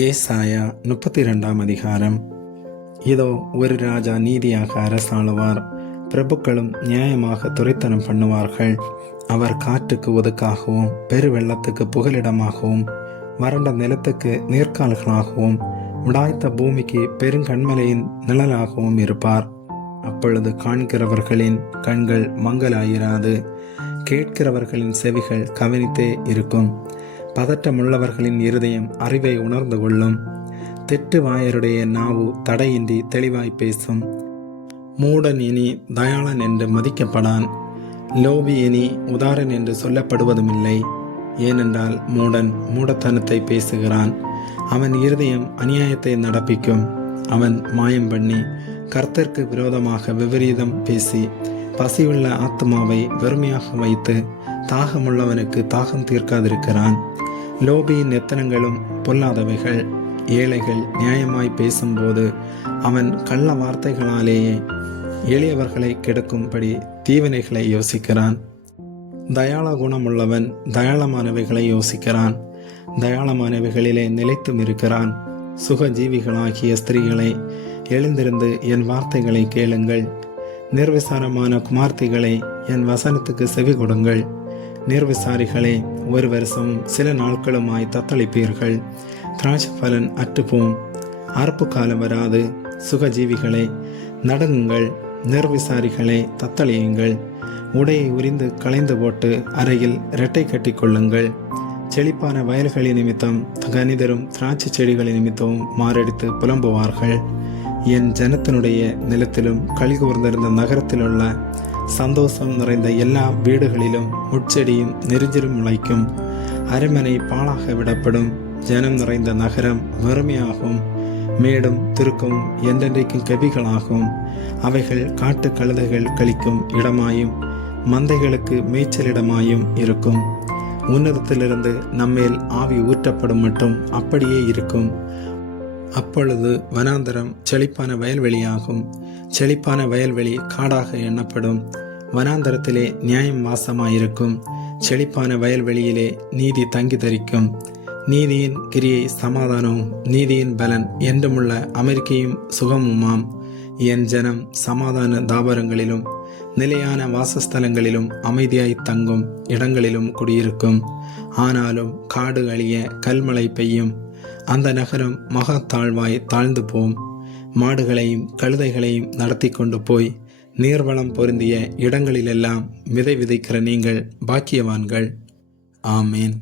ஏசாயா 32 இதோ ஒரு ராஜா நீதியாக அரசாளுவார், பிரபுக்களும் நியாயமாக துரைத்தனம் பண்ணுவார்கள். அவர் காற்றுக்கு ஒதுக்காகவும் பெருவெள்ளத்துக்கு புகலிடமாகவும் வறண்ட நிலத்துக்கு நீர்க்கால்களாகவும் உடாய்த்த பூமிக்கு பெருங்கண்மலையின் நிழலாகவும் இருப்பார். அப்பொழுது காண்கிறவர்களின் கண்கள் மங்கலாயிராது, கேட்கிறவர்களின் செவிகள் கவனித்தே இருக்கும். பதட்டமுள்ளவர்களின் இருதயம் அறிவை உணர்ந்து கொள்ளும். தெட்டு வாயருடைய நாவு தடையின்றி தெளிவாய் பேசும். மூடன் இனி தயாளன் என்று மதிக்கப்படான், லோபி இனி உதாரன் என்று சொல்லப்படுவதுமில்லை. ஏனென்றால் மூடன் மூடத்தனத்தை பேசுகிறான், அவன் இருதயம் அநியாயத்தை நடப்பிக்கும். அவன் மாயம் பண்ணி கர்த்தருக்கு விரோதமாக விபரீதம் பேசி பசியுள்ள ஆத்மாவை வெறுமையாக வைத்து தாகமுள்ளவனுக்கு தாகம் தீர்க்காதிருக்கிறான். லோபியின் எத்தனங்களும் பொல்லாதவைகள். ஏழைகள் நியாயமாய் பேசும்போது அவன் கள்ள வார்த்தைகளாலேயே எளியவர்களை கெடுக்கும்படி தீவினைகளை யோசிக்கிறான். தயாள குணமுள்ளவன் தயாளமானவைகளை யோசிக்கிறான், தயாளமானவைகளிலே நிலைத்தும் இருக்கிறான். சுகஜீவிகளாகிய ஸ்திரீகளை, எழுந்திருந்து என் வார்த்தைகளை கேளுங்கள். நிர்விசாரமான குமார்த்திகளை, என் வசனத்துக்கு செவி கொடுங்கள். நிர்விசாரிகளே, ஒரு வருஷம் சில நாட்களுமாய் தத்தளிப்பீர்கள். திராட்சை பலன் அற்றுப்போம், அறுப்பு காலம் வராது. சுகஜீவிகளே நடுங்குங்கள், நிர்விசாரிகளே தத்தளியுங்கள். உடையை உரிந்து களைந்து போட்டு அறையில் இரட்டை கட்டி கொள்ளுங்கள். செழிப்பான வயல்களின் நிமித்தம் கனிதரும் திராட்சை செடிகளின் நிமித்தமும் மாரடித்து புலம்புவார்கள். என் ஜனத்தினுடைய நிலத்திலும் கலிகூர்ந்திருந்த நகரத்திலுள்ள சந்தோஷம் நிறைந்த எல்லா வீடுகளிலும் முட்செடியும் நெருஞ்சிலும் முளைக்கும். அரண்மனை பாழாக விடப்படும். ஜனம் நிறைந்த நகரம் வெறுமையாகும். மேடும் திருக்கும் என்றென்றைக்கும் கவிகளாகும். அவைகள் காட்டு கழுதைகள் கழிக்கும் இடமாயும் மந்தைகளுக்கு மேய்ச்சலிடமாயும் இருக்கும். உன்னதத்திலிருந்து நம்மேல் ஆவி ஊற்றப்படும் மட்டும் அப்படியே இருக்கும். அப்பொழுது வனாந்தரம் செழிப்பான வயல்வெளியாகும். செழிப்பான வயல்வெளி காடாக எண்ணப்படும். வனாந்தரத்திலே நியாயம் வாசமாயிருக்கும். செழிப்பான வயல்வெளியிலே நீதி தங்கி தரிக்கும். நீதியின் கிரியை சமாதானமும் நீதியின் பலன் என்றுமுள்ள அமெரிக்கையும் சுகமுமாம். என் ஜனம் சமாதான தாபரங்களிலும் நிலையான வாசஸ்தலங்களிலும் அமைதியாய் தங்கும் இடங்களிலும் குடியிருக்கும். ஆனாலும் காடு அழிய கல்மழை பெய்யும். அந்த நகரம் மகா தாழ்வாய் தாழ்ந்து போம். மாடுகளையும் கழுதைகளையும் நடத்தி கொண்டு போய் நீர்வளம் பொருந்திய இடங்களிலெல்லாம் விதை விதைக்கிற நீங்கள் பாக்கியவான்கள். ஆமேன்.